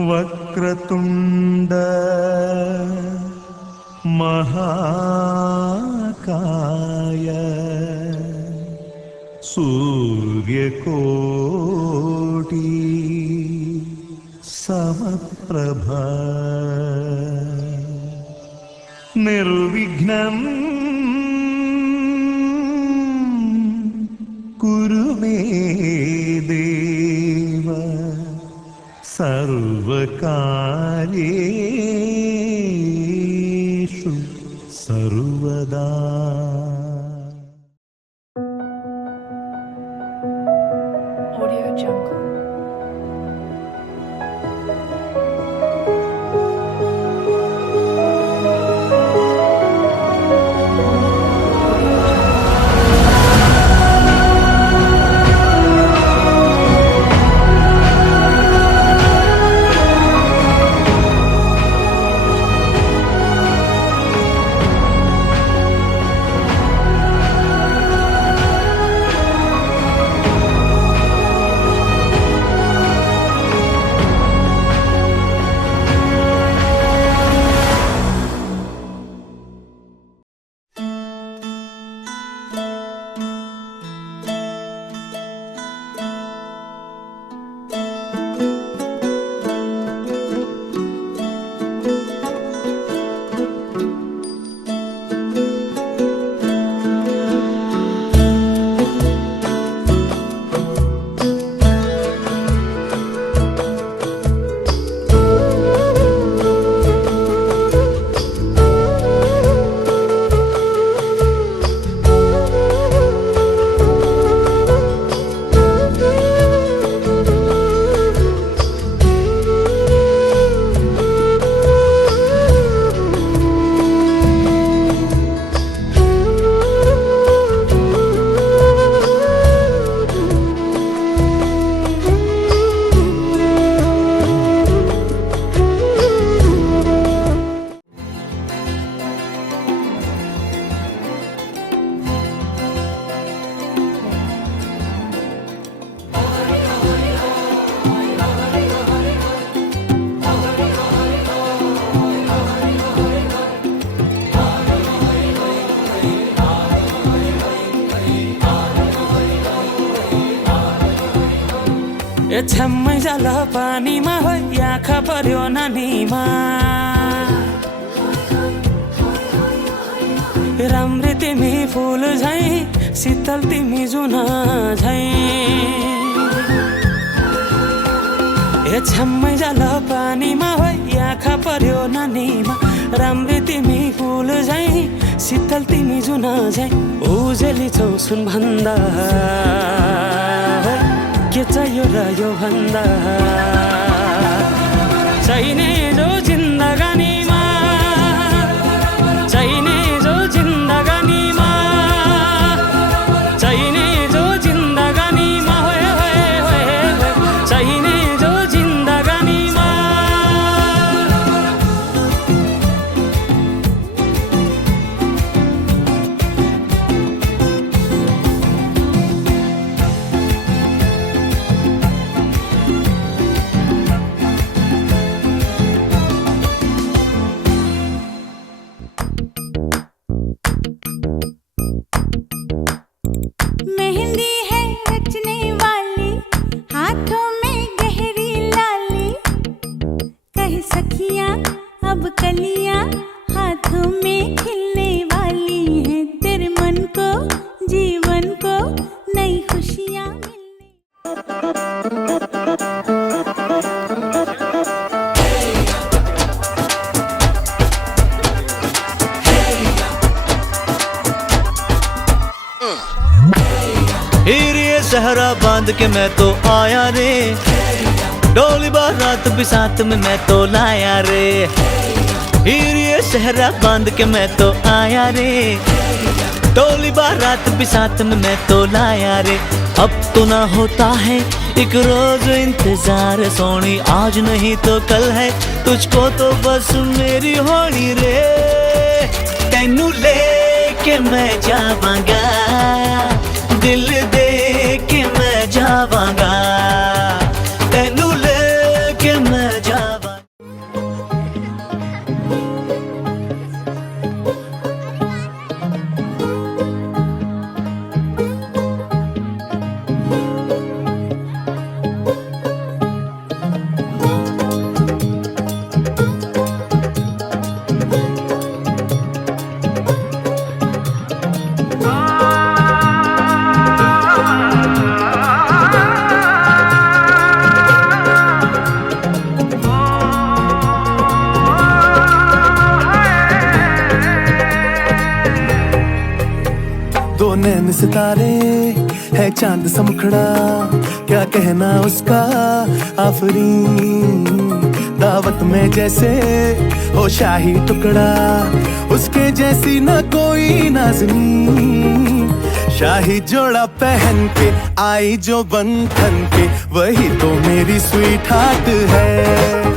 वक्रतुंड महाकाय सूर्यकोटि समप्रभा निर्विघ्नं कुरु मे देव सर्वकार्येषु सर्वदा। Audio Jungle. छम्मै जाल पानीमा हो आँखा पर्यो नानीमा राम्री तिमी फुल झै शीतल तिमी जुन झै छम्मै जाल पानीमा हो आँखा पर्यो नानीमा राम्री तिमी फुल झै शीतल तिमी जुन झै उजेली छौ सुन भन्दा के चाहियो र यो भन्दा चाहिने जो जिन्दगानीमा चाहिने जो जिन्दगानीमा चाहिने जो जिन्दगानीमा होए होए होए चाहिने जो जिन्दगानीमा मेहंदी है रचने वाली हाथों में गहरी लाली कह सखियां अब कलियां हाथों में खिलने वाली हैं तेरे मन को जीवन को नई खुशियां हीरे सहरा बांध के मैं तो आया रे डोली बारात भी साथ में मैं तो लाया रे हीरे सहरा बांध के मैं तो आया रे डोली बारात भी साथ में मैं तो लाया रे अब तो ना होता है एक रोज इंतजार सोनी आज नहीं तो कल है तुझको तो बस मेरी होनी रे तेनू लेके मैं जावांगा दिल दे के मैं जावांगा तेनू लेके मैं जावांगा। तीन सितारे है चांद सा मुखड़ा, क्या कहना उसका आफरीन। दावत में जैसे हो शाही टुकड़ा, उसके जैसी ना कोई नाज़नीन। शाही जोड़ा पहन के आई जो बंधन के, वही तो मेरी स्वीट हार्ट है।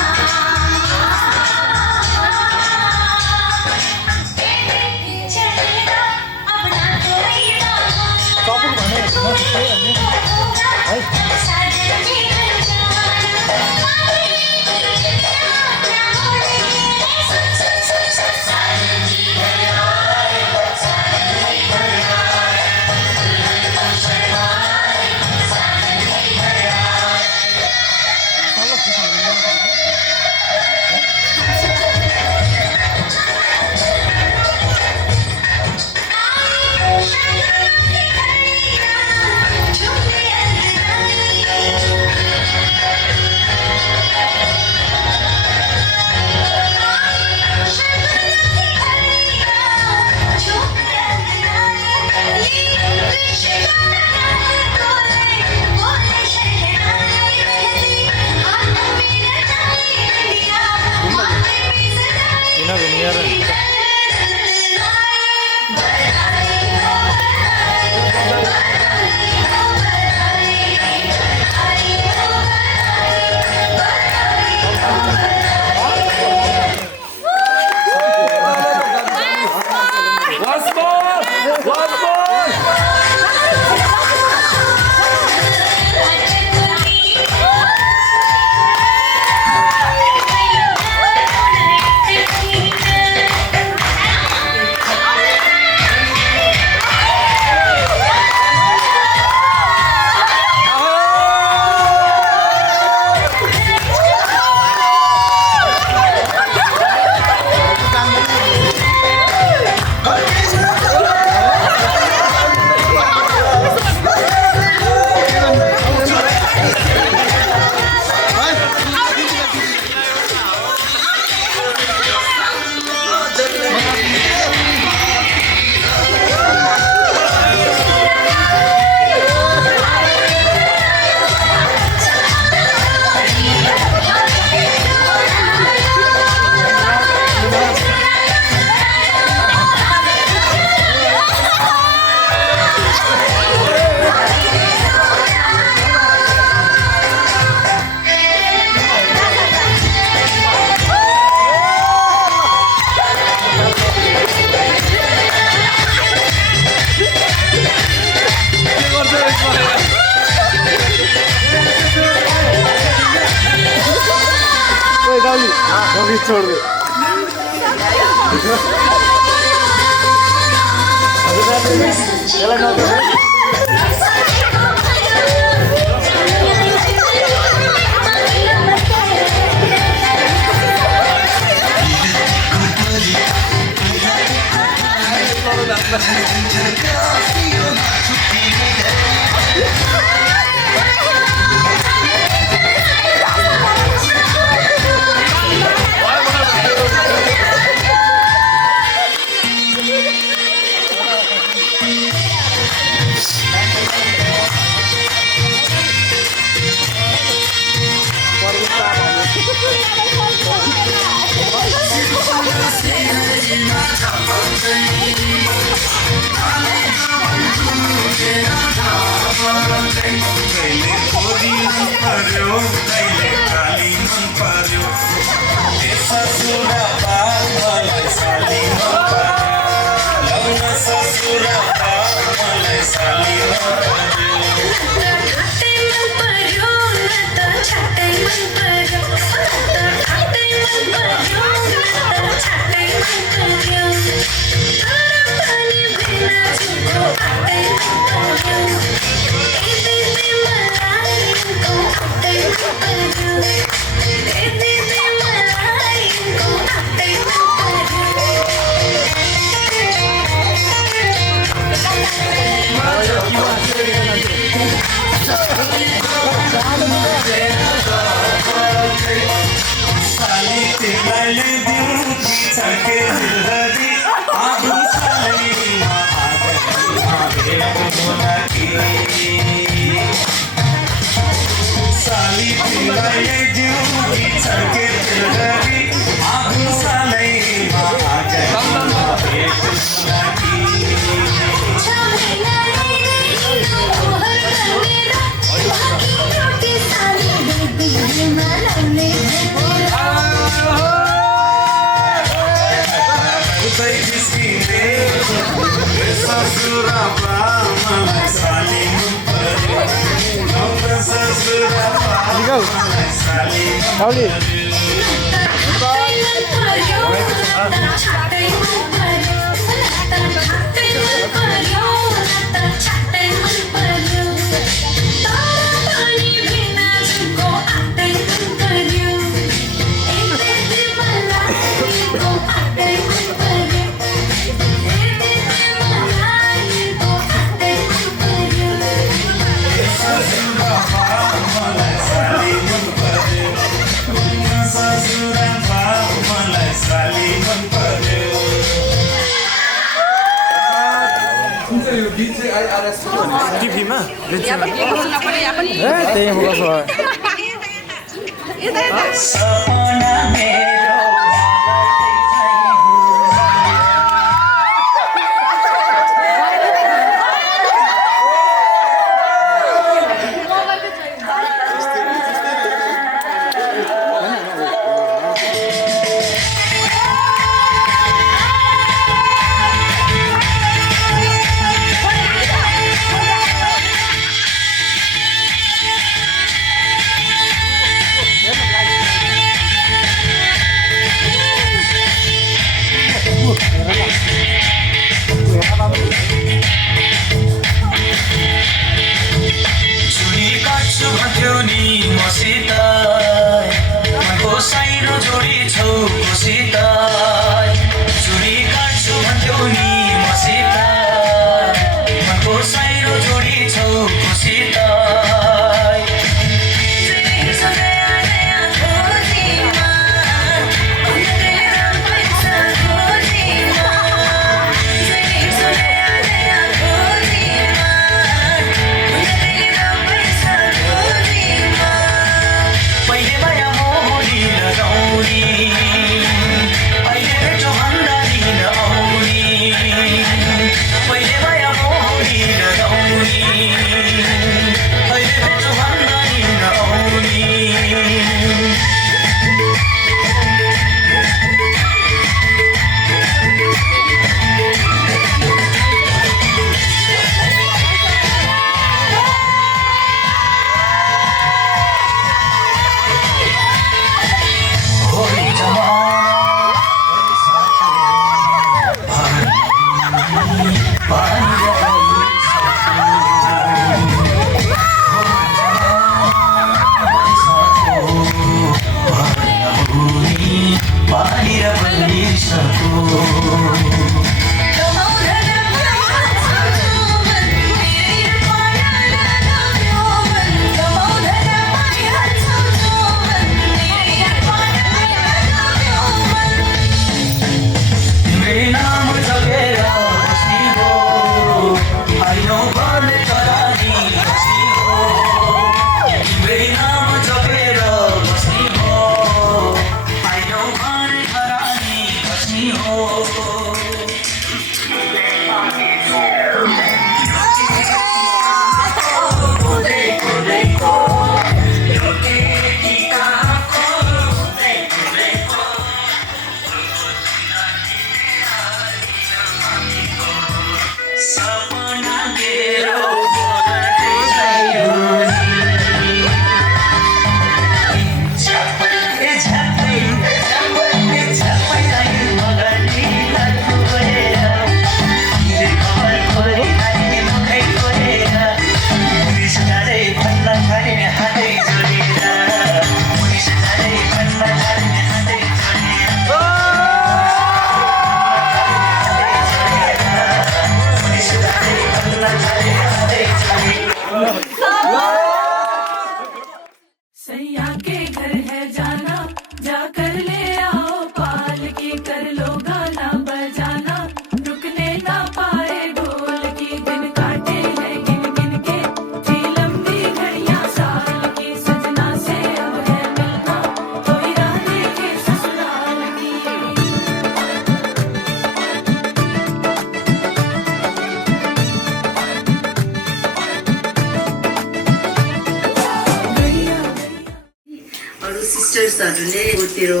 फ्यान्सहरूले तेरो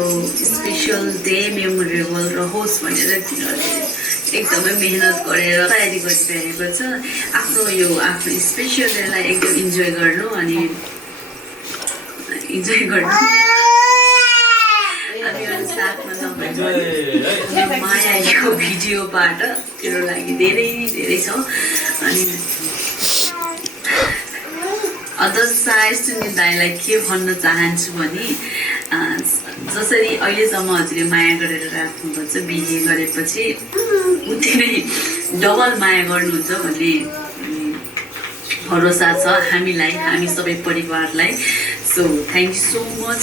स्पेसल डे मेमोरेबल रहोस् भनेर तिनीहरूले एकदमै मेहनत गरेर तयारी गरिरहेको छ आफ्नो आफ्नो स्पेसल डेलाई एकदम इन्जोय गर्नु अनि इन्जोय गर्नु हामीहरू साथमा नभए माया यो भिडियोबाट तेरो लागि धेरै धेरै छ अनि अदर्स साइड सुनिल दाईलाई के भन्न चाहन्छु भने जसरी अहिलेसम्म हजुरले माया गरेर राख्नुहुन्छ बिहे गरेपछि उति नै डबल माया गर्नुहुन्छ भन्ने भरोसा छ हामीलाई हामी सबै परिवारलाई so thank you so much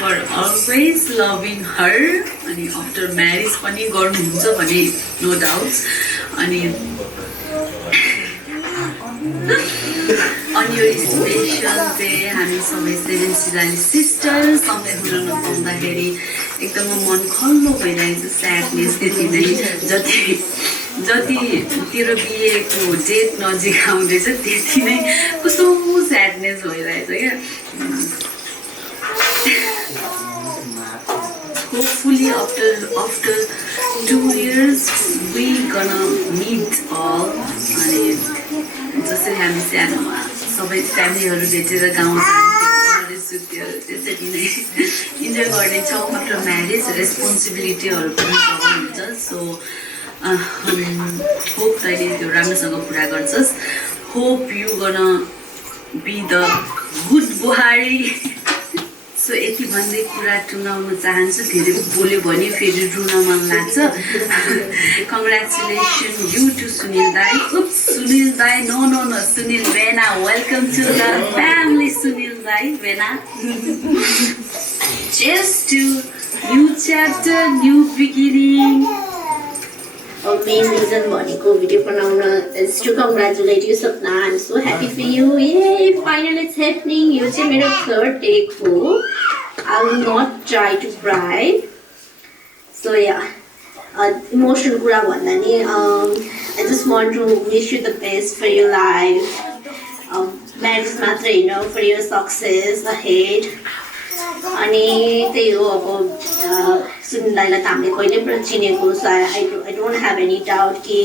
for always loving her अनि आफ्टर म्यारेज पनि गर्नुहुन्छ भने नो डाउट अनि यो स्पेसल डे हामी सबै सेभेन सिजाली सिस्टर सँगै हुन नपाउँदाखेरि एकदम मन खल्लो भइरहेको छ स्याडनेस त्यति नै जति तेरो बिहेको डेट नजिक आउँदैछ त्यति नै कस्तो स्याडनेस भइरहेछ क्या hopefully after 2 years we gonna meet all अनि जसरी हामी सानोमा सबै फ्यामिलीहरू भेटेर गाउँ सुत्यो त्यसरी नै इन्जोय गर्नेछौँ आफ्टर म्यारेज रेस्पोन्सिबिलिटीहरू पनि हुन्छ सो होप तैँले त्यो राम्रोसँग पुरा गर्छस् hope you gonna be the good बुहारी सो यति भन्दै कुरा टुङ्गाउन चाहन्छु धेरै बोल्यो भने फेरि रुन मन लाग्छ कङ्ग्रेचुलेसन यु टु सुनिल दाई सुनिल दाई नो सुनिल भेना welcome to the family Sunil दाई भेना cheers to new chapter new beginning main reason भनेको भिडियो बनाउन is to congratulate you Sapna. I'm so happy for you. Yay! Finally it's happening. यो चाहिँ मेरो third take हो. I will not try to cry. So yeah, emotional कुरा भन्दा नि I just want to wish you the best for your life. Marriage मात्र हैन for your success ahead. अनि त्यही हो अब सुनिल दाईलाई त हामीले कहिलेबाट चिनेको so I don't have any doubt कि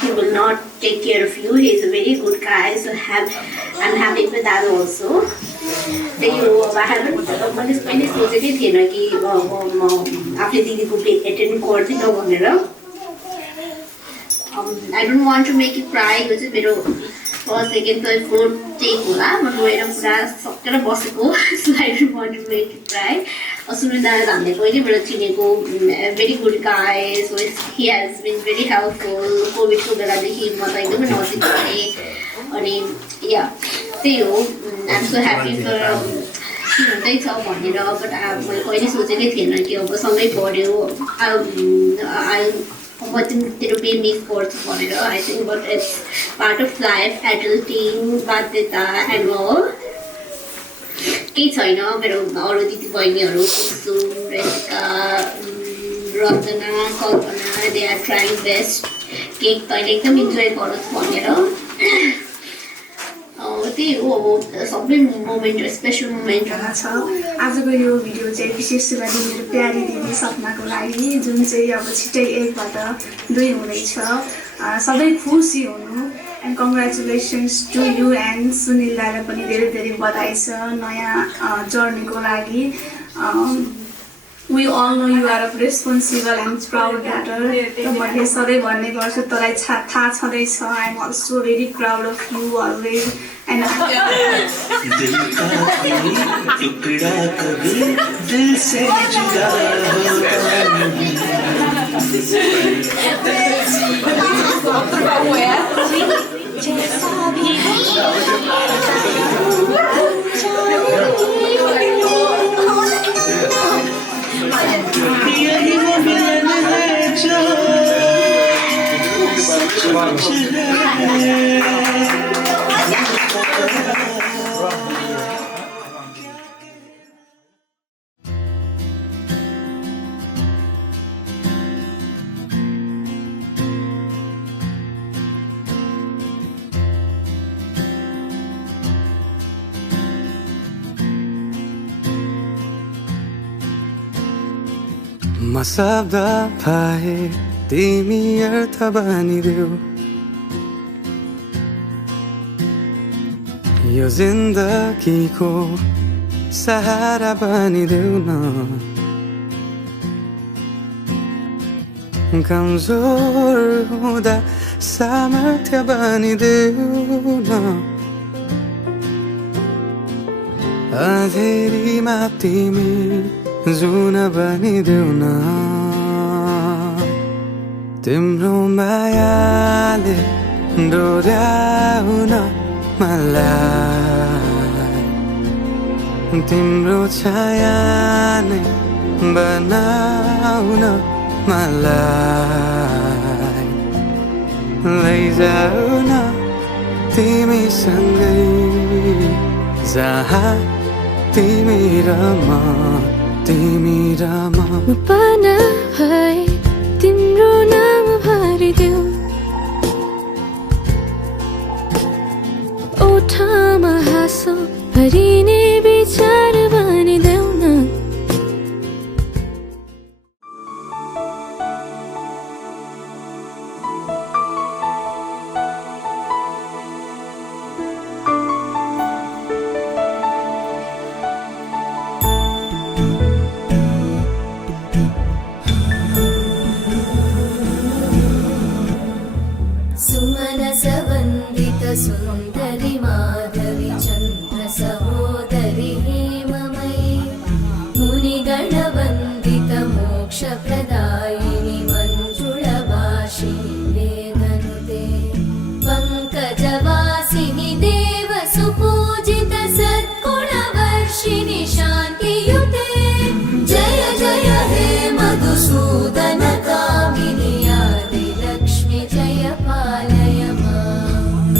he will not take care of you. He is a very good guy, so I'm happy with that also. त्यही हो अब मैले कहिले सोचेकै थिएन कि म आफ्नो दिदीको बिहे एटेन्ड गर्दिनँ भनेर I don't want to make you cry यो चाहिँ मेरो first second third fourth take होला म गएर पुरा सकेर बसेको so I don't want to make you cry Sunil दाई हामीले पहिलेबाट चिनेको very good guy so he has been very helpful कोभिडको बेलादेखि म त एकदमै नजिक थिएँ अनि या त्यही हो आइएम सो ह्याप्पी फर हुँदैछ भनेर बट मैले कहिले सोचेकै थिएन कि अब सँगै पढ्यो तेरो बे मिस गर्छु भनेर I think but it's part of life adulting बाध्यता एन्ड अल केही छैन मेरो अरू दिदी बहिनीहरू Kusum Resika Ranjana Kalpana they are trying best cake तैँले एकदम इन्जोय गरोस् भनेर त्यही हो अब सबै मोमेन्ट स्पेसल मोमेन्टहरू छ आजको यो भिडियो चाहिँ विशेष गरी मेरो प्यारी दिदी सपनाको लागि जुन चाहिँ अब छिट्टै 1 बाट 2 हुँदैछ सबै खुसी हुनु and congratulations to you and Sunil दाईलाई पनि धेरै धेरै बधाई छ नयाँ जर्नीको लागि We all know you are a responsible and proud daughter. मैले सधैँ भन्ने गर्छु तँलाई थाहा छँदैछ I am also very proud of you always and यही वो मिलन है जो सच है म शब्द भए तिमी अर्थ बनिदेऊ यो जिन्दगीको सहारा बनिदेऊ न कमजोर हुँदा सामर्थ्य बनिदेऊ न अँधेरीमा तिमी जुन बनिदेऊ न तिम्रो मायाले डोर्याउन मलाई तिम्रो छाया नै बनाउन मलाई लैजाऊ न तिमीसँगै जहाँ तिमी र म पाना भए तिम्रो नाम भरिदेऊ ओठमा हाँसो भरिने विचार बनिदेऊ न सुमनसवन्दित सुन्दरि माधवी चन्द्र सहोदरि हेममयी मुनिगणवन्दित मोक्षप्रदायिनि मञ्जुळभाषिनि वेदनुते पङ्कजवासिनि देवसुपूजित सद्गुणवर्षिणि शान्तियुते जय जय हे मधुसूदन कामिनि आदिलक्ष्मि जय पालय माम्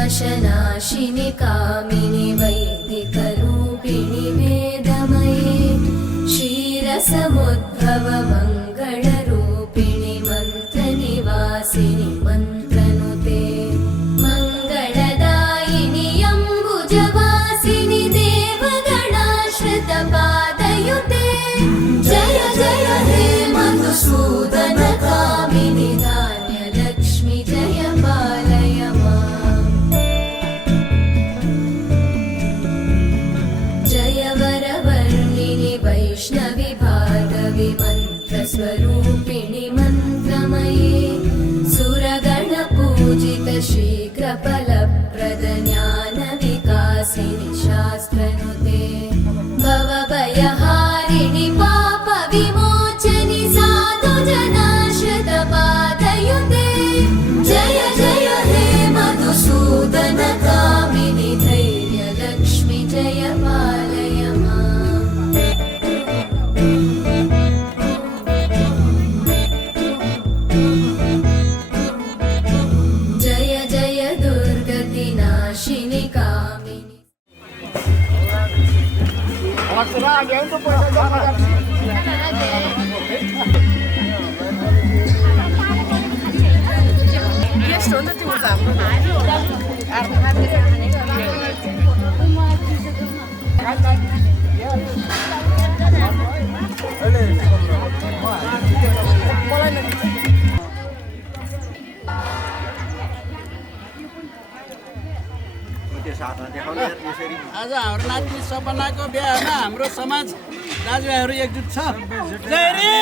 ऐकलिकल्मषनाशिनि कामिनि वैदिकरूपिणि वेदमये क्षीरसमुद्भव मङ्गलरूपिणि मन्त्रनिवासिनि मन्त्रनुते मङ्गलदायिनि अम्बुजवासिनि देवगणाश्रितपादयुते जय जय हे मधुसूदन कामिनि धान्यलक्ष्मि जय पालय माम् जय वरवर्णिनि वैष्णवि भार्गवि मन्त्रस्वरूपिणि मन्त्रमये सुरगणपूजित शीघ्रफलप्रद ज्ञानविकासिनि शास्त्रनुते भवभयहारिणि पापविमोचनि साधुजनाश्रितपादयुते जय जय हे मधुसूदन कामिनि धैर्यलक्ष्मि जय पालय माम् जय जय दुर्गतिनाशिनि कामिनि आज हाम्रो नाति सपनाको बिहामा हाम्रो समाज दाजुभाइहरू एकजुट छ जय रे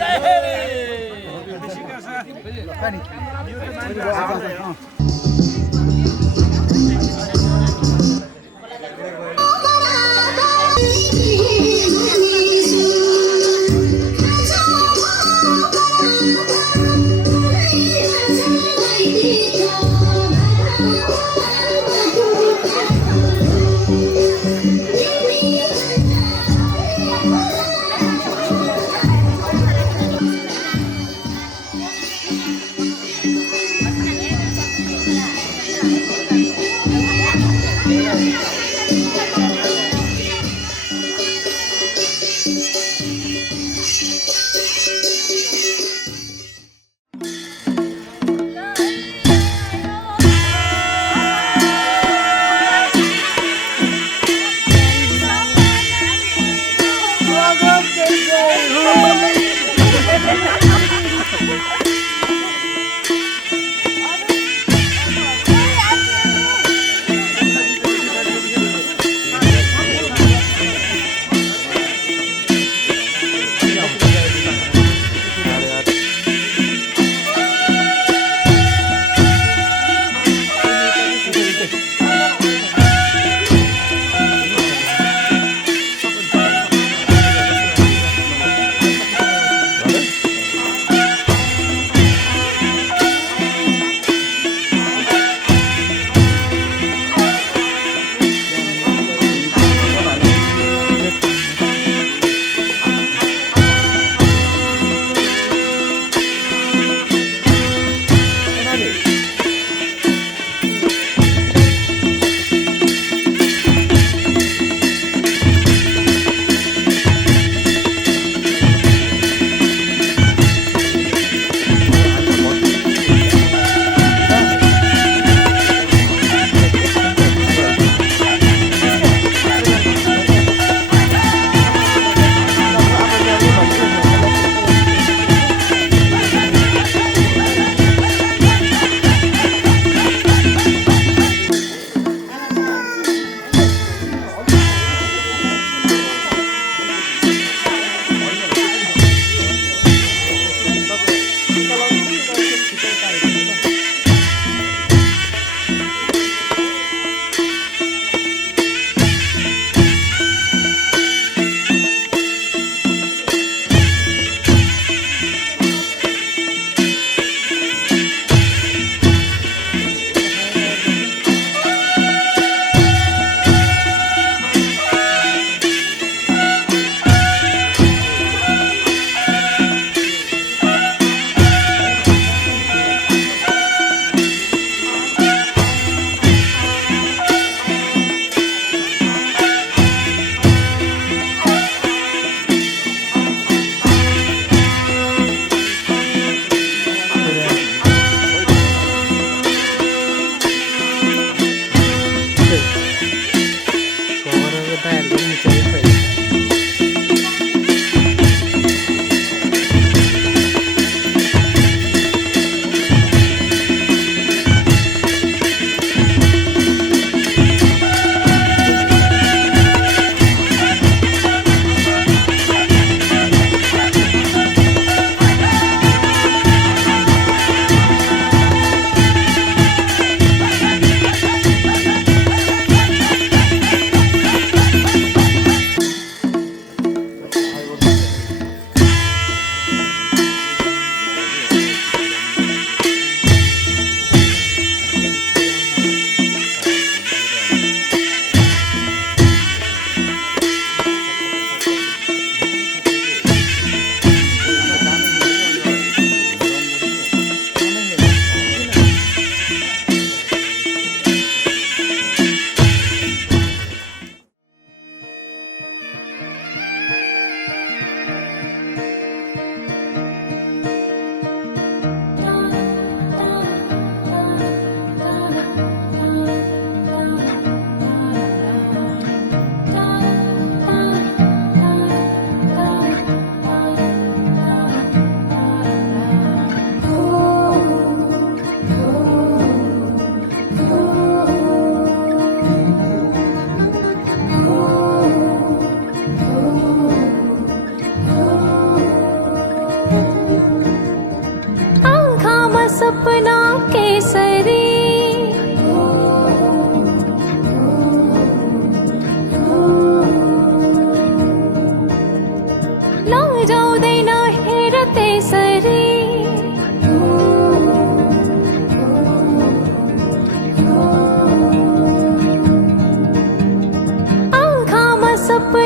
जय रे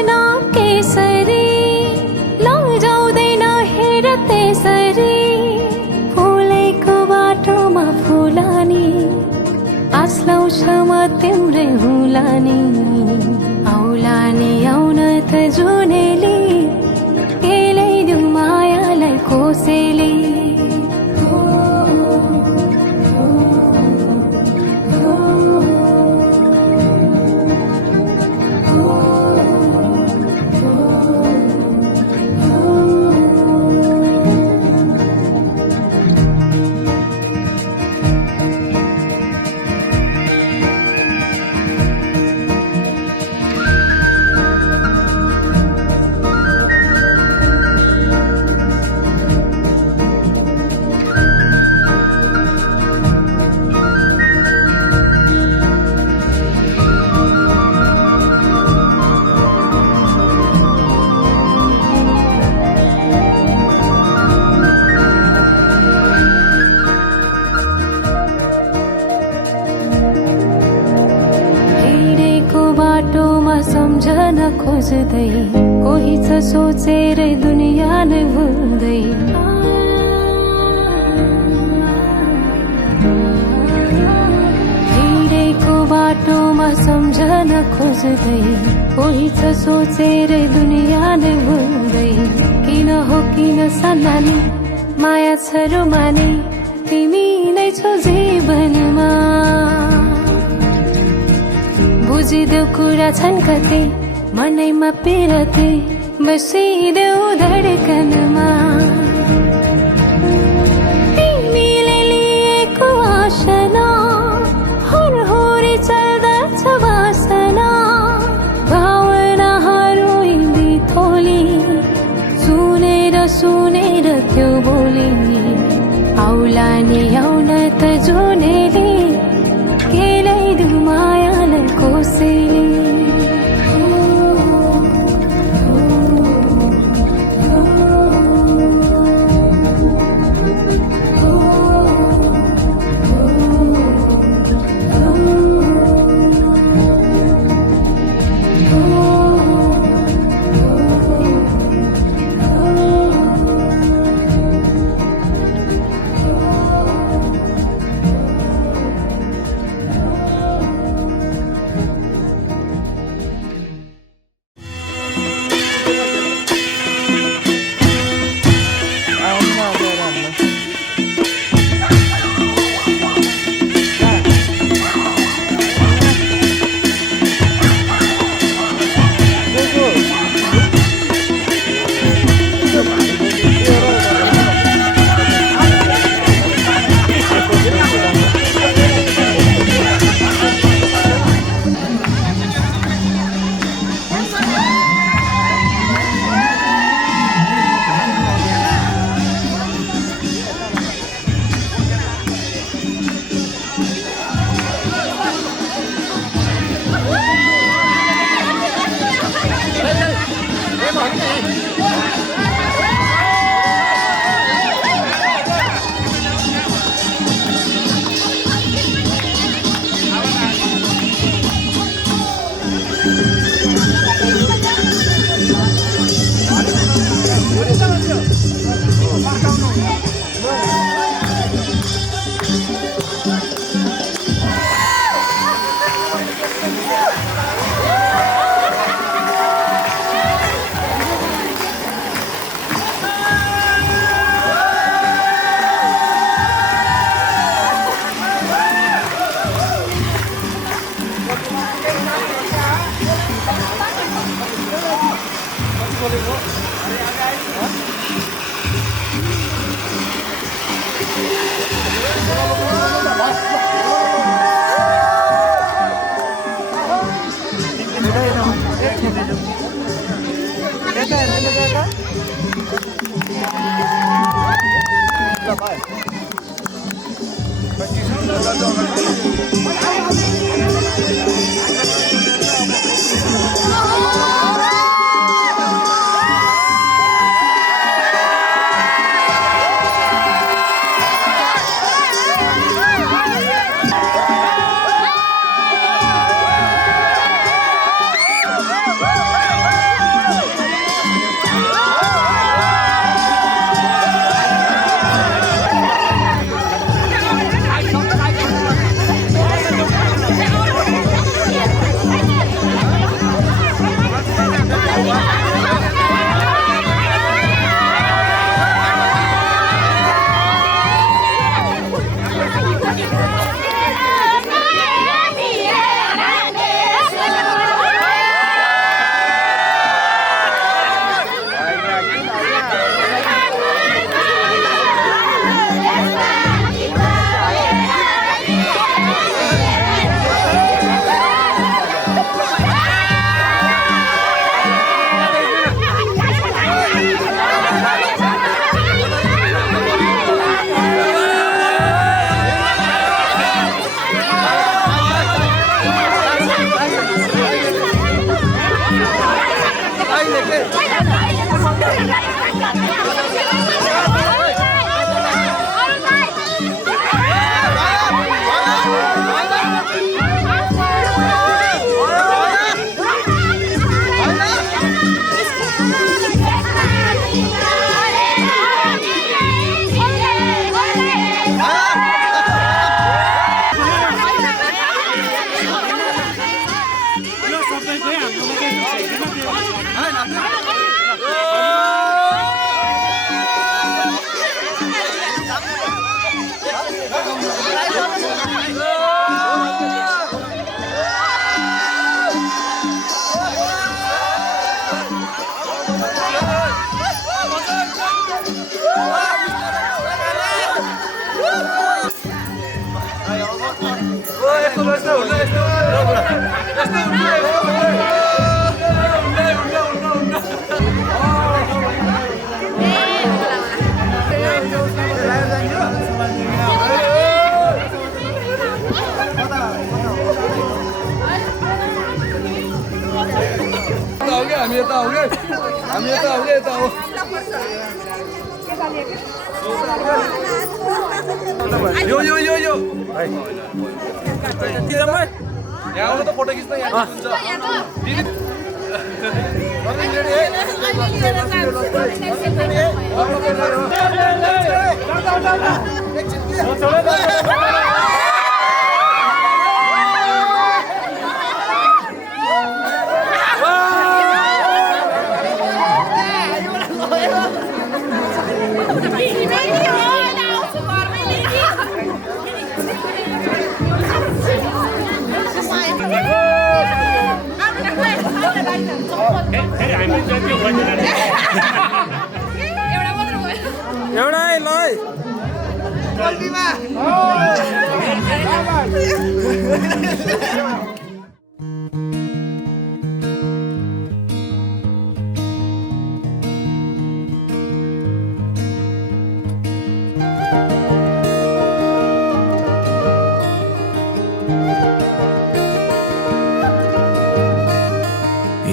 सपना केसरी लजाउँदैन हेर त्यसरी फुलेको बाटोमा फुलानी आस लाउँछ म तिम्रै हुलानी आउलानी आउन त जुनेली केलाइदिउ मायालाई कोसेली सम्झन खोज्दै कोही छ सोचेरै दुनियाँ नै भुल्दै हिँडेको बाटोमा सम्झन खोज्दै कोही छ सोचेरै दुनियाँ नै भुल्दै किन हो किन सन्नानी माया छ रुमानी तिमी नै छौ जीवनमा बुझिदेऊ कुरा छन् कति मनैमा पिरती बसिदेऊ धडकनमा तिमीले लिएको आशना हरहोरी चल्दछ वासना भावनाहरू हिँडी थोली सुनेर सुनेर त्यो बोली आउला नि आउन त जुनेली केलाइदिउ मायालाई कोसेली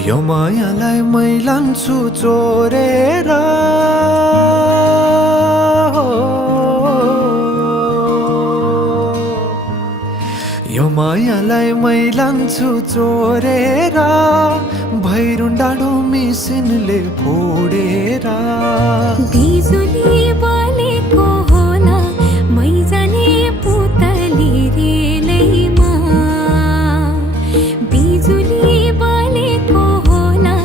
यो मायालाई मै लान्छु चोरेर यो मायालाई मै लान्छु चोरेर भैरुन डाँडो मिसिनले फोडेर बिजुली बलेको होला मै जाने पुतली रेलैमा बिजुली बलेको होला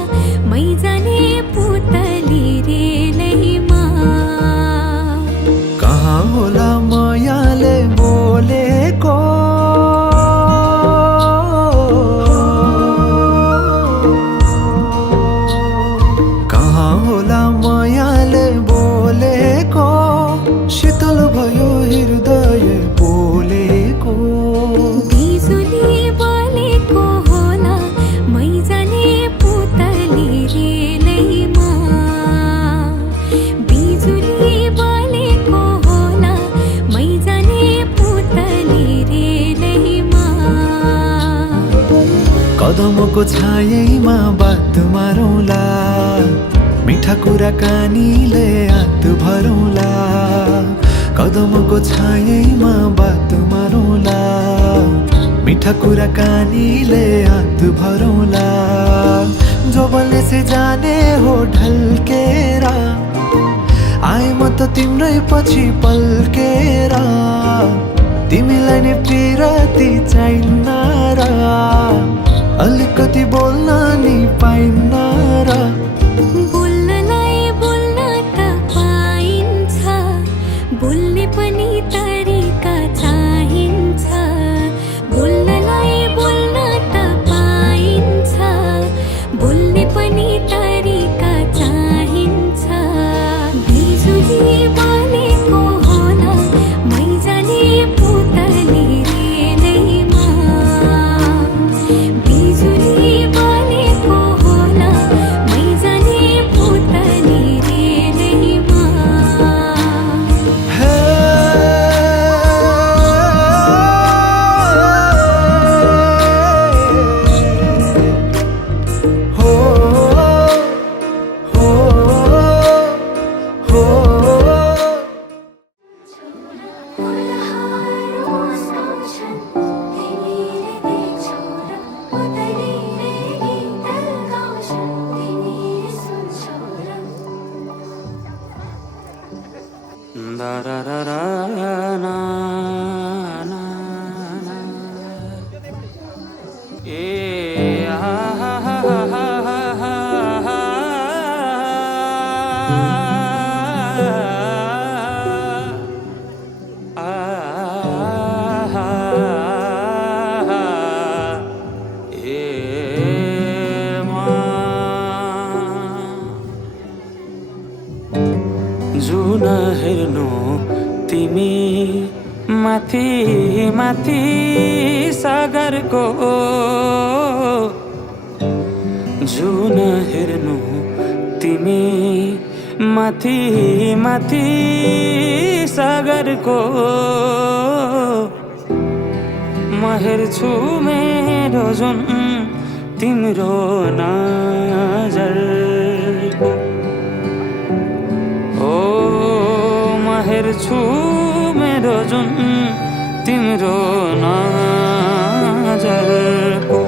मै जाने पुतली रेलैमा कहाँ होला मायाले बोलेको कहाँ होला मायाले बोलेको शीतल भयो हृदय बोलेको बिजुली बलेको होला मै जाने पुतली रेलैमा बिजुली बलेको होला मै जाने पुतली रेलैमा कदमको छायैमा बात मारौँला मिठा कुराकानीले हात भरौँला कदमको छायैमा बात मारौँला मिठा कुराकानीले हात भरौँला जोबनले से जाने हो ढल्केर आए म त तिम्रै पछि पल्केर तिमीलाई नै पिरती चाहिन्न र अलिकति बोल्न नि पाइन्न र बोल्नलाई बोल्न त पाइन्छ बोल्ने पनि तरिका चाहिन्छ बोल्नलाई बोल्न त पाइन्छ बोल्ने पनि तरिका चाहिन्छ बिजुली बलेको होला मै जाने पुतली रेलैमा बिजुली बलेको होला मै जाने पुतली रेलैमा हे हो दाराराराना, ना, ना। ए आ हा हा हा हा हा हा। जुन हेर्नु तिमी माथि माथि सागरको जुन हेर्नु तिमी माथि माथि सागरको म हेर्छु मेरो जुन तिम्रो नजरको हेर्छु मेरो जुन तिम्रो नजरको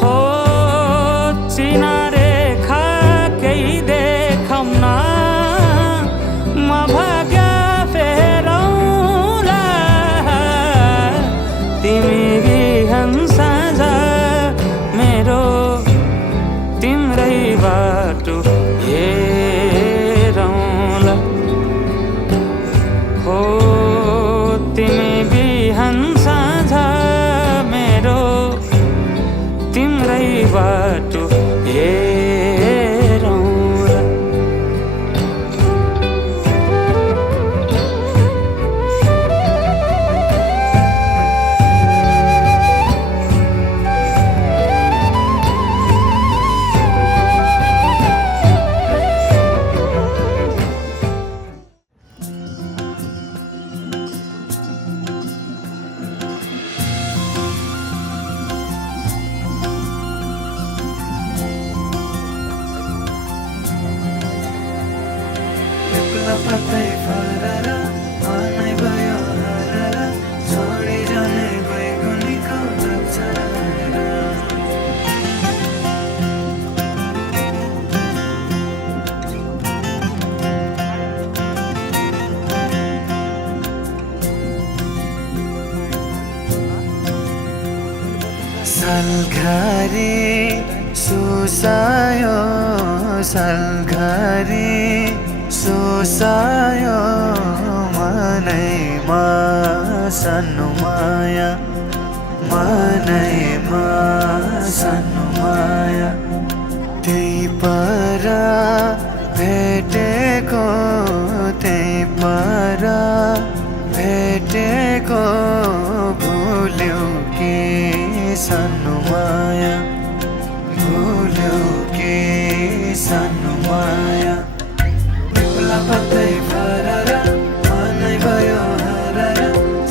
हो चिनारेखा केही देखाउन म भाग्य फेरौँला तिमी बिहान साँझ मेरो तिम्रै बाटो तिमी बिहान साँझ मेरो तिम्रै बाटो हेरौँला सालघारी सुसायो सालघारी सुसायो मनैमा सानो माया मनैमा सानो माया त्यही पर भेटेको त्यही पर भेटेको भुल्यौ कि सानो माया भुल्यौ कि सानो माया बेला पत्तै फरर मनै भयो हरर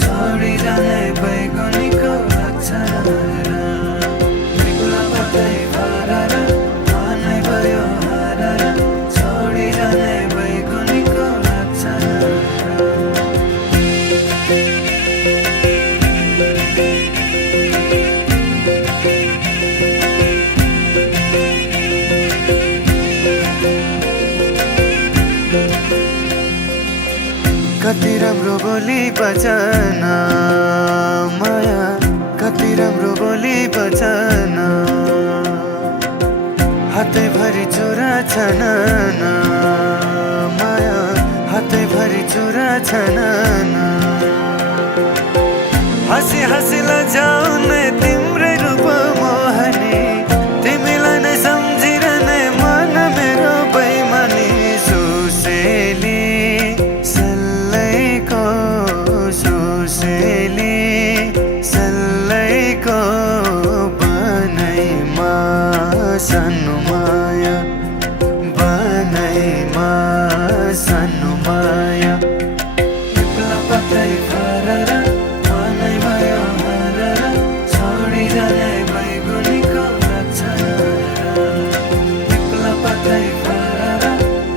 छोडिरहने बैगुनीको अक्षर बेला पत्तै फरर मनै भयो हरर छोडिरहने बैगुनीको अक्षर कति राम्रो बोली बचन माया कति राम्रो बोली बचन हातैभरि चुरा छन् माया हातैभरि चुरा छन् हँसी हँसी लजाउने तिम्रै रूप मोहनी तिमीलाई नै सम्झिरहने मन मेरो बैमानी सुसेली सुसेली सल्लैको बनैमा सानो माया बनैमा सानो माया पत्तै फरर मनै भयो हरर छोडिरहने बैगुनीको अक्षर पत्तै फरर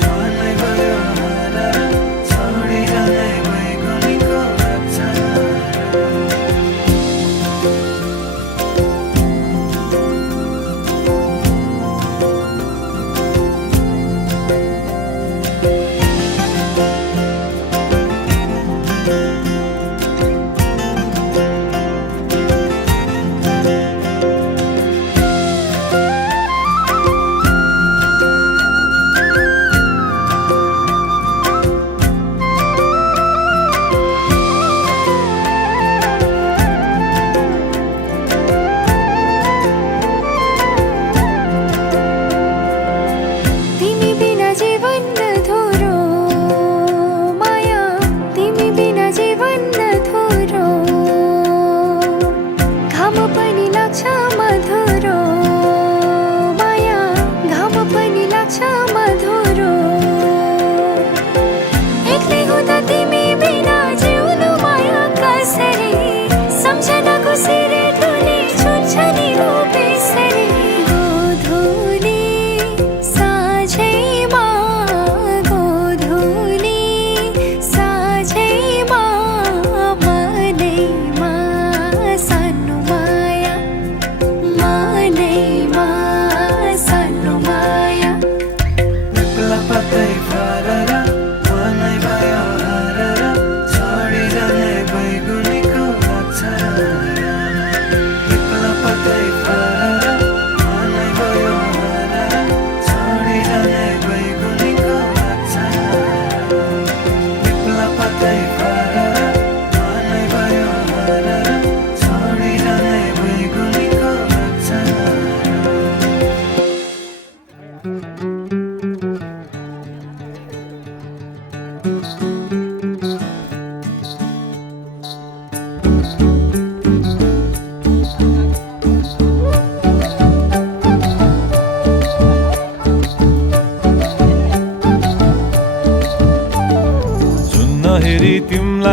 मनै भयो हरर छोडिरहने बैगुनीको अक्षर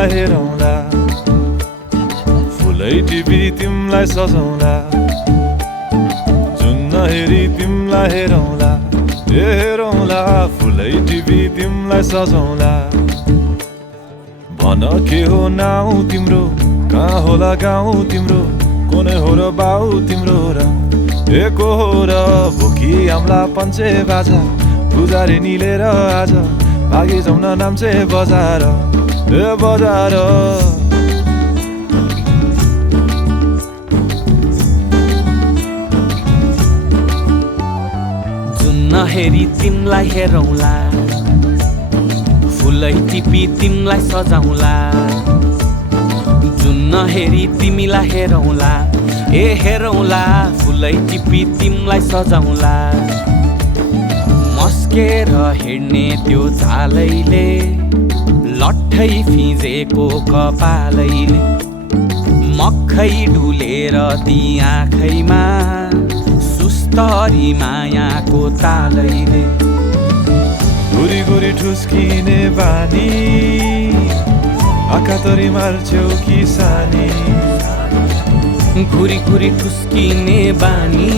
तिमलाई हेरौँला फुलै टिपी तिमलाई सजाउँला जुन नहेरी तिमलाई हेरौँला हेरौँला फुलै टिपी तिमलाई सजाउँला भन के हो नाउ तिम्रो कहाँ होला गाउँ तिम्रो कुनै हो र बाउ तिम्रो र एको हो र भोकी आम्ला पञ्चे बाजा पुजारी निलेर आज भागी जाउन नाम्चे बजार ए बजार जुन नहेरी तिमलाई हेरौँला फुलै टिपी तिमलाई सजाउँला जुन नहेरी तिमीलाई हेरौँला ए हेरौँला फुलै टिपी तिमलाई सजाउँला मस्केर हिँड्ने त्यो चालैले लट्ठै फिजेको कपालैले मक्खै डुलेर ती आँखैमा सुस्तरी मायाको तालैले गुरी गुरी ठुस्किने बानी आँखा तरी मार्छौ कि सानी घुरी घुरी ठुस्किने बानी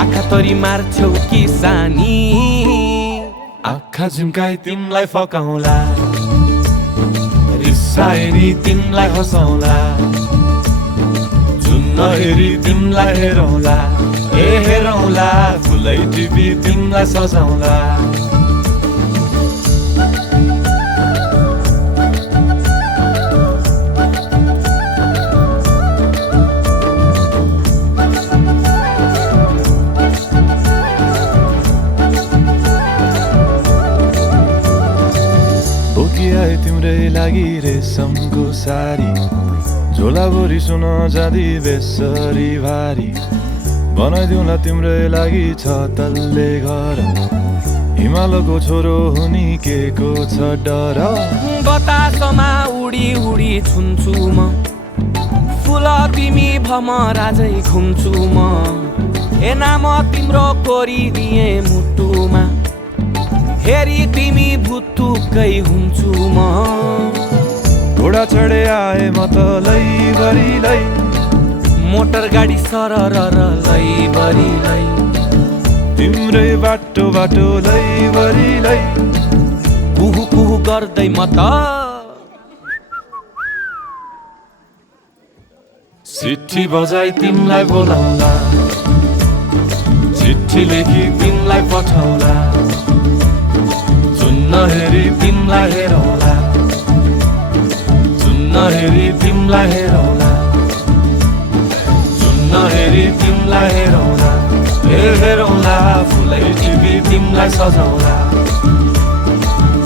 आँखा तरी मार्छौ कि सानी आँखा झुम्काई तिमलाई फकाउँला रिसाएरी तिमलाई हँसाउँला जुन नहेरी तिमलाई हेरौँला ए हेरौँला फुलै टिपी तिमलाई सजाउँला तिम्रै लागि रेशमको सारी झोलाभरि सुन जाँदी बेसरी भारी बनाइदिउँला तिम्रै लागि छ तल्ले घर हिमालको छोरो हुनी के को छ डर बतासमा उडी उडी छुन्छु म फुल तिमी भमराजै घुम्छु म ए नाम तिम्रो कोरिदिए मुटुमा हेरी तिमी भुत्तुकै हुन्छु म घोडा चढे आए म त लैभरि लै मोटर गाडी सरर लैभरि लै तिम्रै बाटो बाटो लैभरि लै कुहु कुहु गर्दै म त चिट्ठी बजाई तिमलाई बोलाउँला चिट्ठी लेखी तिमलाई पठाउँला जुन नहेरी तिमलाई हेरौँला जुन नहेरी तिमलाई हेरौँला जुन नहेरी तिमलाई हेरौँला ए हेरौँला फुलै टिपी तिमलाई सजाउँला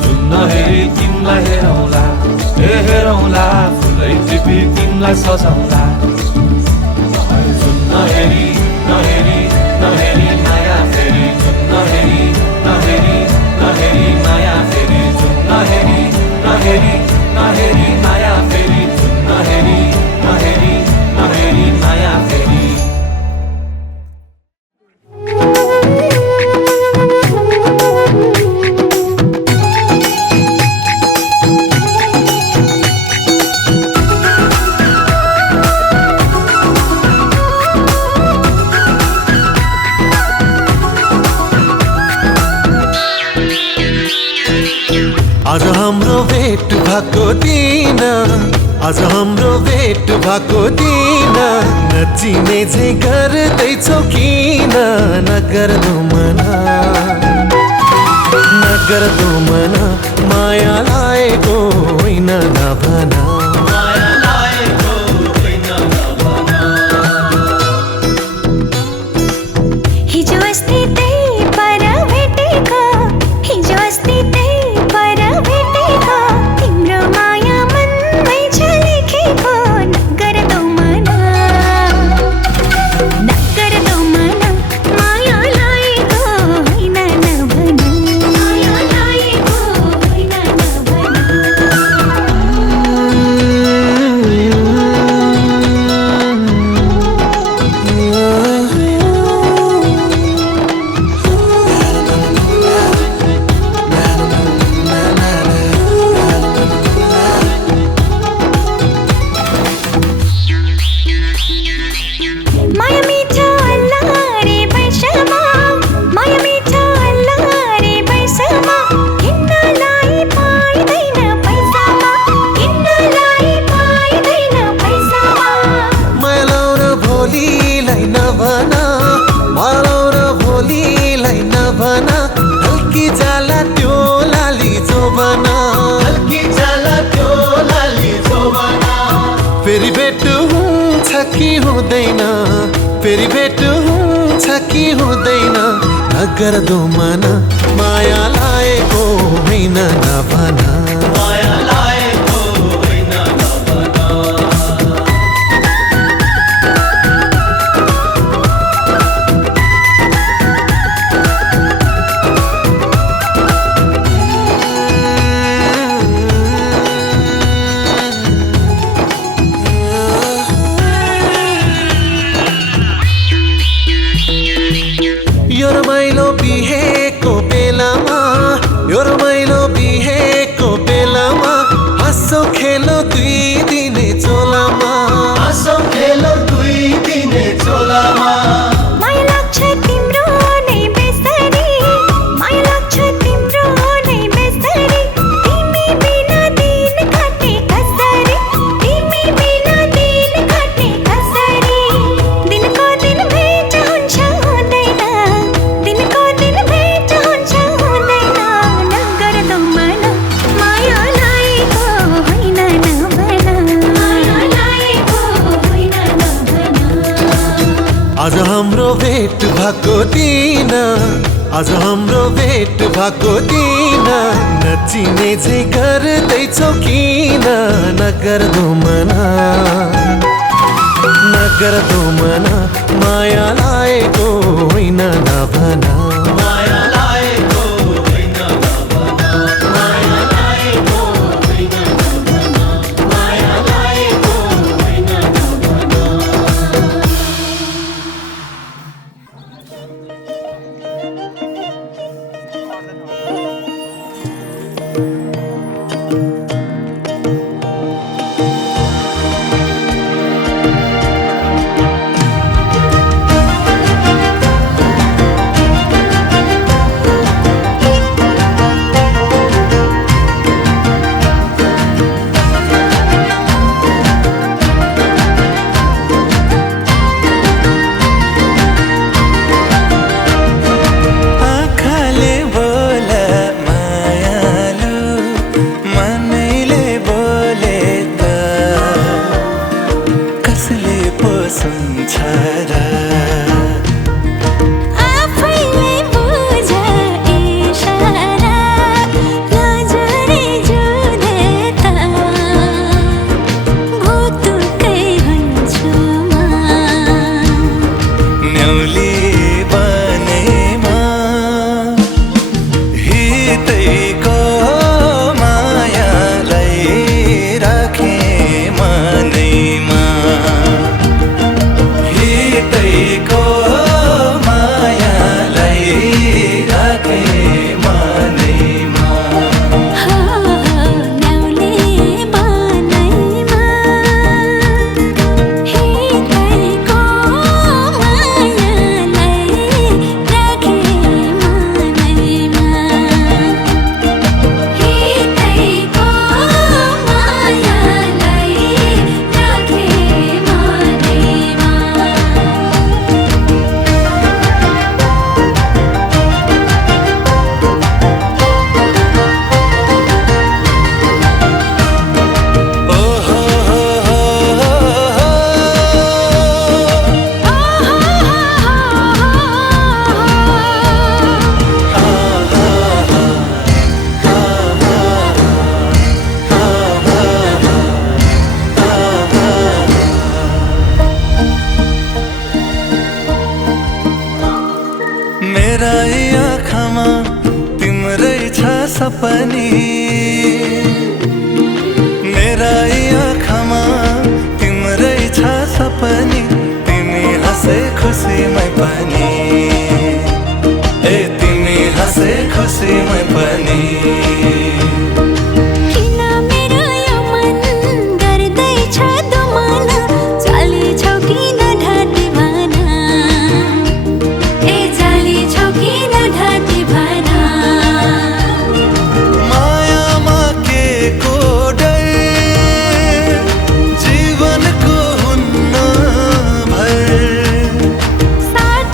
जुन नहेरी तिमलाई हेरौँला ए हेरौँला फुलै टिपी तिमलाई सजाउँला जुन नहेरी नहेरी नहेरी माया फेरि जुन नहेरी नहेरी नहेरी माया फेरि जुन नहेरी नहेरी नहेरी माया फेरि जुन नहेरी नहेरी नहेरी माया फेरि आज हाम्रो भेट भएको दिन आज हाम्रो भेट भएको दिन नचिने चाहिँ गर्दैछौ किन नगर्दो मना नगर्दो मना माया लागेको होइन नभना हिजो अस्ति त्यही पर भेटेको हिजो अस्ति त्यही पर भेटेको तिम्रो माया मनमै छ लेखेको नगर्दो मना माया लागेको होइन नभना माया लागेको होइन नभना बोलीलाई नभना हल्की जाला त्यो लाली जोबना हल्की जाला त्यो लाली जोबना फेरि भेट हुन्छ कि हुँदैन फेरि भेट हुन्छ कि हुँदैन नगर दो मना माया लाएको होइन नभना माया लाएको होइन नभना यो रमाइलो बिहेको बेलामा यो रमाइलो बिहेको बेलामा हाँसो खेलो दुई दिने चोलामा हाँसो खेलो दुई दिने चोलामा माया लाग्छ तिम्रो नै बेसरी माया लाग्छ तिम्रो नै बेसरी तिमी बिना दिन काट्ने कसरी तिमी बिना दिन काट्ने कसरी दिनको दिन भेट हुन्छ हुँदैन दिनको दिन भेट हुन्छ हुँदैन नगर दो मना माया लाएको होइन नभना माया लाएको होइन नभना आज हाम्रो भेट भएको दिन आज हाम्रो भेट भएको दिन नचिने चाहिँ गर्दैछौ किन नगर दो मना नगर दो मना माया लाएको होइन नभना माया लाएको होइन नभना माया लाएको होइन नभना माया लाएको होइन नभना आँखाले बोल मायालु मनैले बोले त कसले पो सुन्छ र आफैले बुझ इशारा नजरे जुधे त भुतुकै हुन्छु म न्याउली बनेमा हितैको मायालाई राखे मनैमा हितैको मायालाई राखे मनैमा न्याउली बनैमा हितैको मायालाई राखे मनैमा हितैको मायालाई राखे मेरा आँखामा तिम्रै छ सपनी मेरा आँखामा तिम्रै छ सपनी तिमी हाँसे खुसीमै पनि ए तिमी हाँसे खुसीमै पनि किन मेरो यो मन गर्दैछ दुमना चाली छौ किन ढाँटी भना ए चाली छौ किन ढाँटी भना मायामा के को डर जीवनको हुन्न भर साथ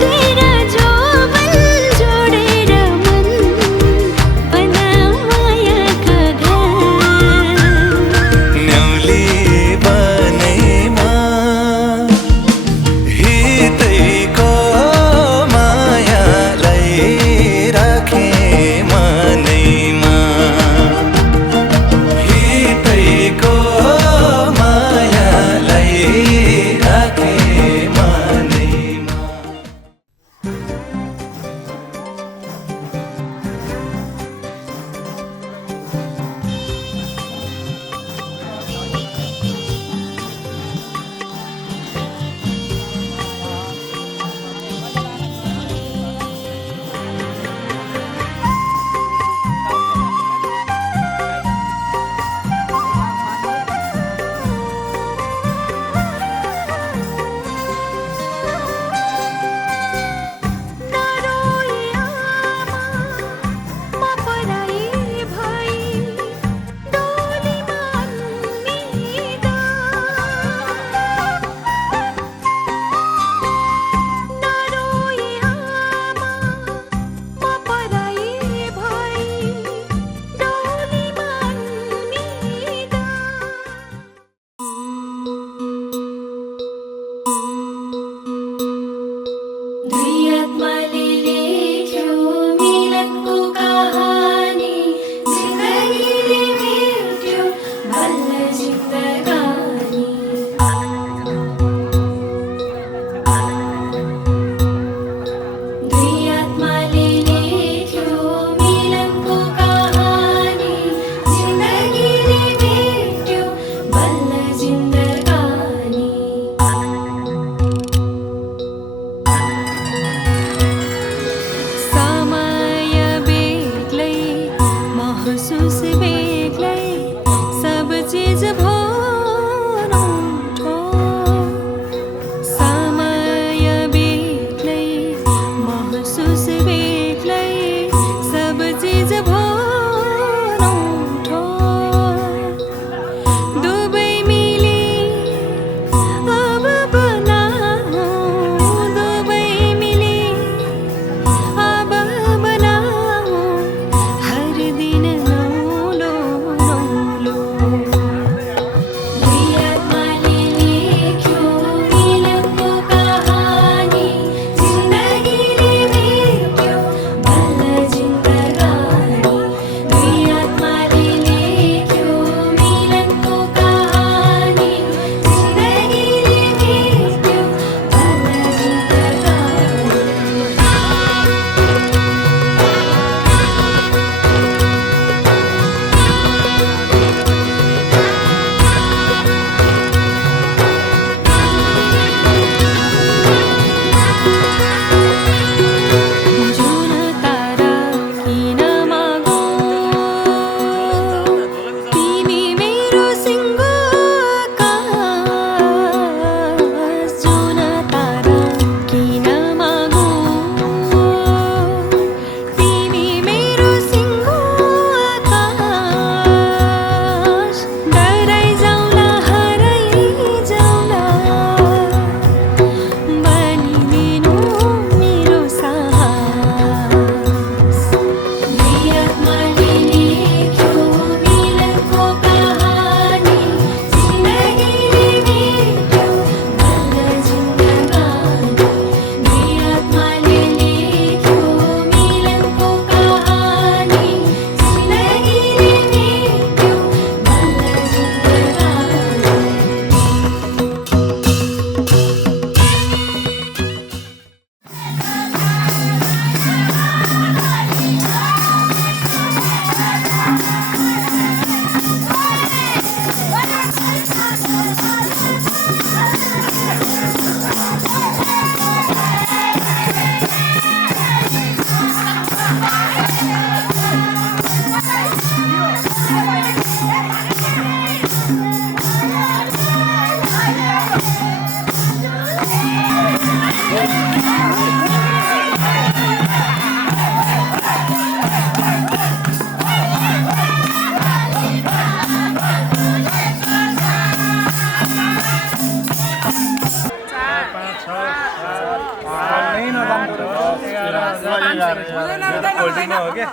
पोल्टिङमा हो के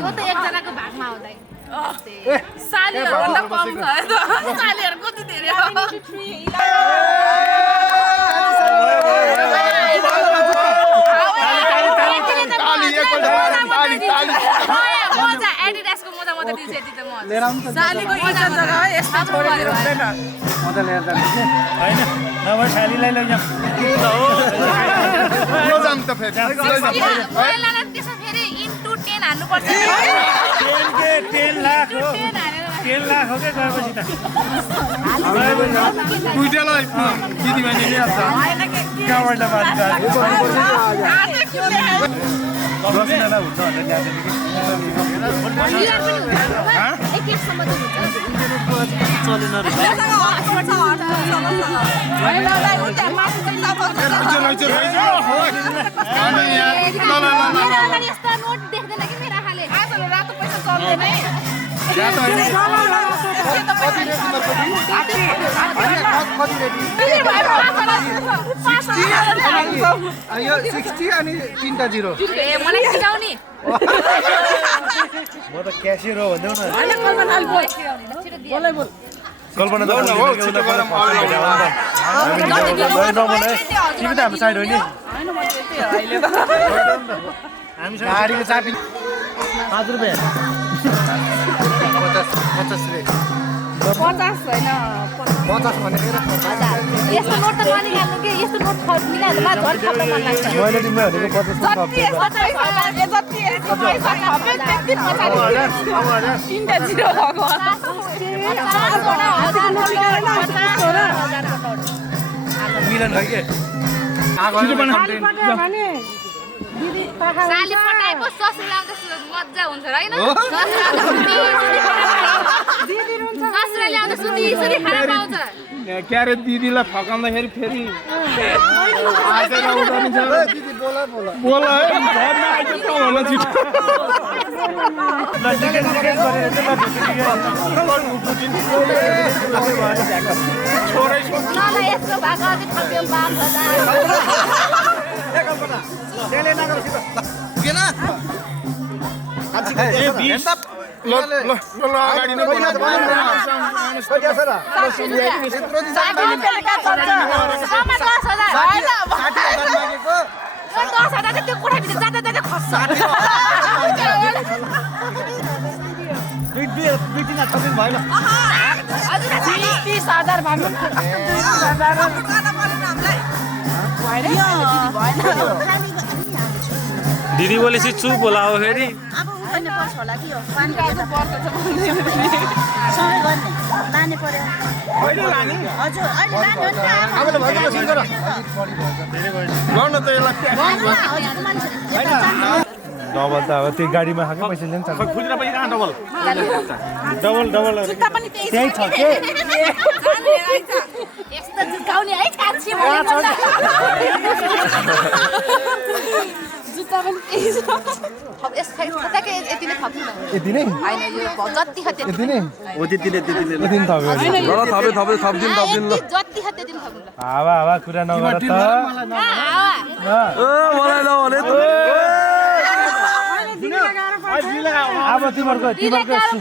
यो त एकजनाको भागमा आउँदैन सालीहरुभन्दा कम छ है त सालीहरु कति धेरै हो मोजा एडिडासको मोजा म त दिन्छु यति त म सालीको इज्जत जग्गा है यस्तो छोडेर मजा लिएर जान्छ हैन नभए सालीलाई लैजाम लैजाम त फेरि पहिला त्यसो फेरि इन्टु 10 हाल्नु पर्छ 10 लाख हो 10 लाख हो के गएपछि त दुईटालाई दिदीबहिनीले हाल्छ कहाँबाट बात रसिनालाई हुन्छ भनेर ल्याएको यो 60 अनि 3टा 0 ए मलाई सिकाउने म त क्यासियर हो भन्देऊ न कल्पना त तिमी त हाम्रो साइड हो नि गाडीको चाबी 5 रुपैयाँ 50 छैन 50 भनेको यस्तो नोट त ननिकाल्नु के यस्तो नोट मिलाइहाल्नुमा झन् थप्न मन लाग्छ मैले तिमीलाई भनेको 50 मिलन भयो के साली पटाएको ससुर आउँदा मजा हुन्छ र हैन ससुराले आउँदा सुती खाना पाउँछ क्या रे दिदीलाई फकाउँदाखेरि फेरि दिदी बोला बोला है घरमा आइज त होला छिटो छोरै मलाई यस्तो भएको अझै थप्यो 50,000 अगाडि नै दिदी बोलेपछि चुप होला हो फेरि डबल त अब त्यो गाडीमा खाएको पैसा लिन्छ खुजुरा पैसा कहाँ डबल डबल त्यही छ के यस्तो झुकाउने है कान्छी जुत्ता पनि त्यही छ यति नै थप्नु न यति नै हैन यो जति छ त्यति नै हो त्यति नै थप्यो थप्दिन जति छ त्यति थप्नु ल हावा कुरा नगर त मलाई नभने त अब तिमीहरुको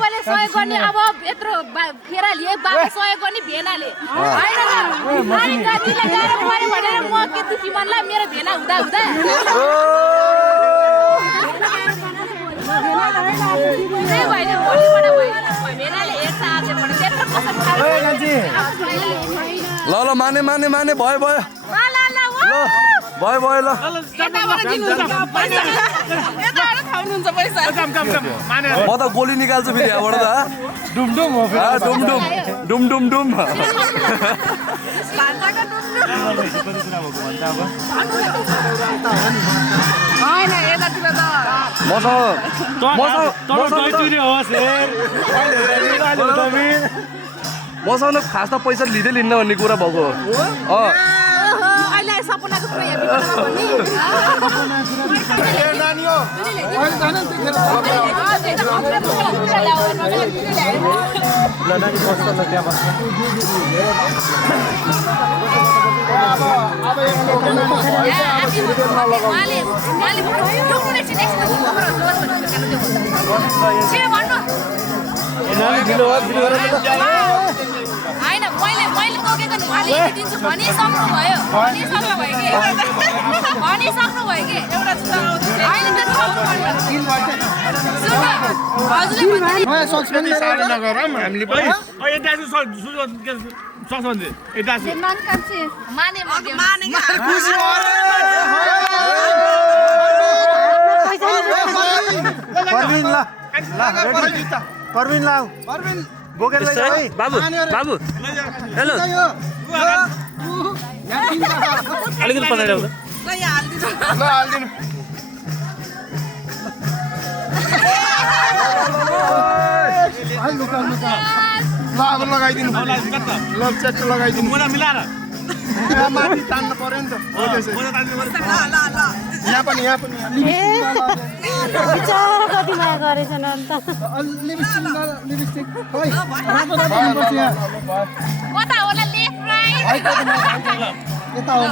पहिले सहयोग गर्ने अब यत्रो फेरा लिए बाबा सहयोग गर्ने भेनाले हैन अनि कतिले गाह्रो परे भनेर म के दुखी मनला मेरो भेना हुँदा ल माने भयो ल म त गोली निकाल्छु फेरि यहाँबाट त डुम मसँग खास त पैसा लिँदै लिन्न भन्ने कुरा भएको अहिले सपनाको लाग्छ यहाँ भिडियोमा भन्ने नानी हो अहिले जान त्यतिखेर ल नानी बस्छ ल त्यहाँ बस्छ अब होइन मैले तोकेको नि उहाँले दिन्छु भनिसक्नु भयो कि भनिसक्नु भयो कि एउटा अहिले त परवीन लाऊ बोकेर लैजा है बाबु हेलो अलिकति पछाडि आउँदा अब लगाइदिनु ल चेक लगाइदिनु मिलाएर माथि तान्नु पर्यो नि त यहाँ पनि कति माया गरेछन् अन्त लिपस्टिक कता होला लेफ्ट राइट यता हो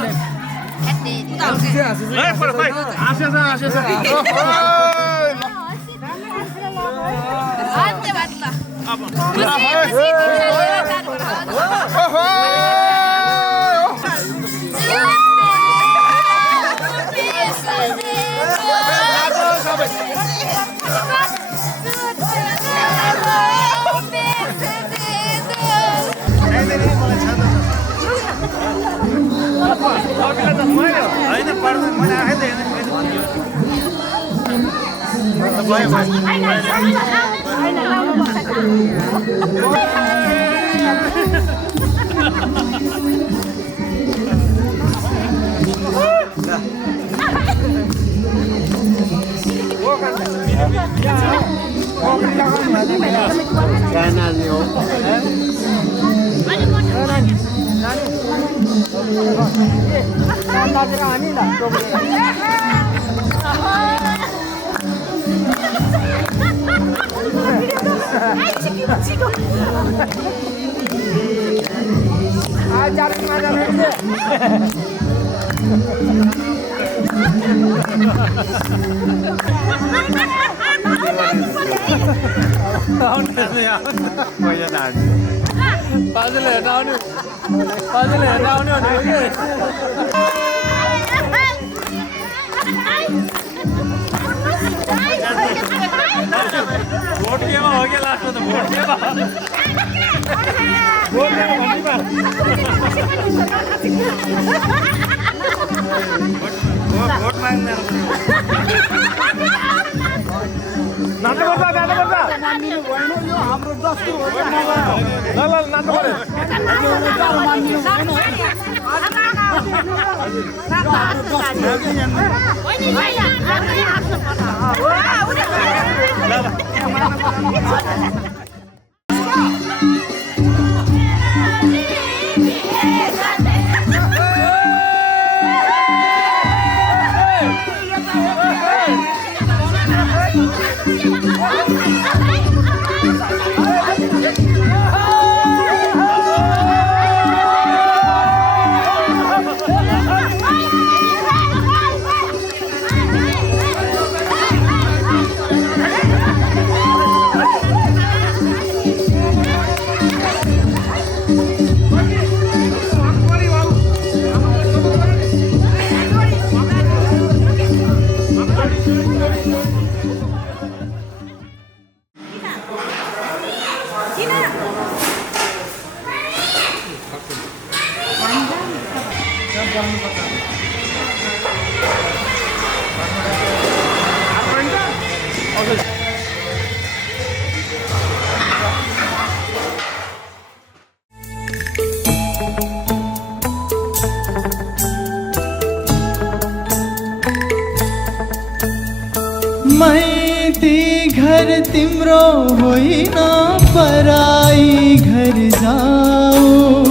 माइती घर तिम्रो होइन पराई घर जाऊ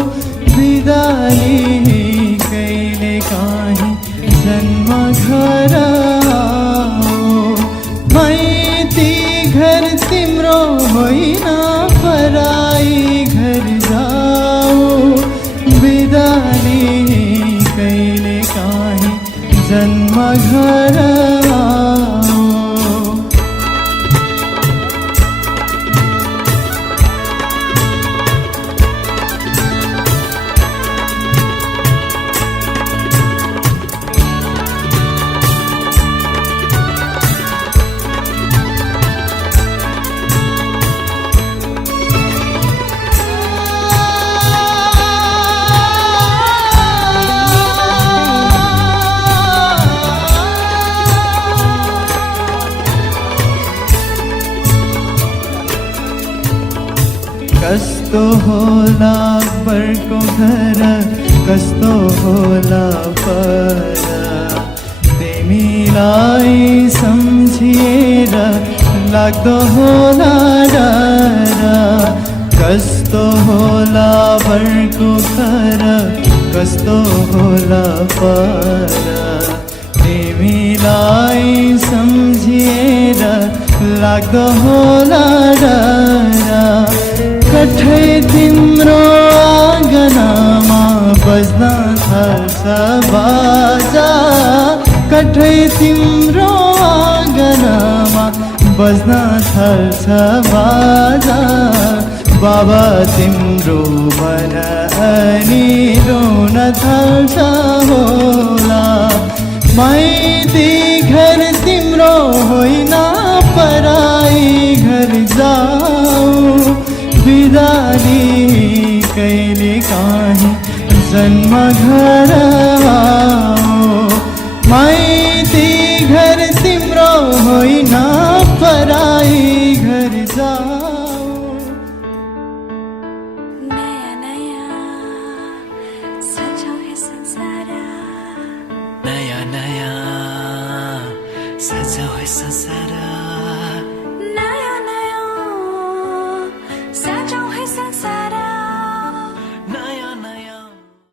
बिदाली कहिले काहीँ घर आओ। माइती घर तिम्रो होइन पराई घर जाऊ। बिदा लिई कहिले काहीँ जन्म घर आओ। कस्तो होला बरको घर कस्तो होला पर तिमीलाई सम्झिएर लाग्दो होला डर। कस्तो होला बरको घर कस्तो होला पर तिमीलाई सम्झिएर लाग्दो होला डर। कठै तिम्रो आँगनमा बज्न थाल्छ बाजा। कठै तिम्रो आँगनमा बज्न थाल्छ बाजा। बाबा तिम्रो मन अनि रोन थाल्छ होला। माइती घर तिम्रो होइन पराई घर जाऊ। बिदा लिई कहिले काहीँ जन्म घर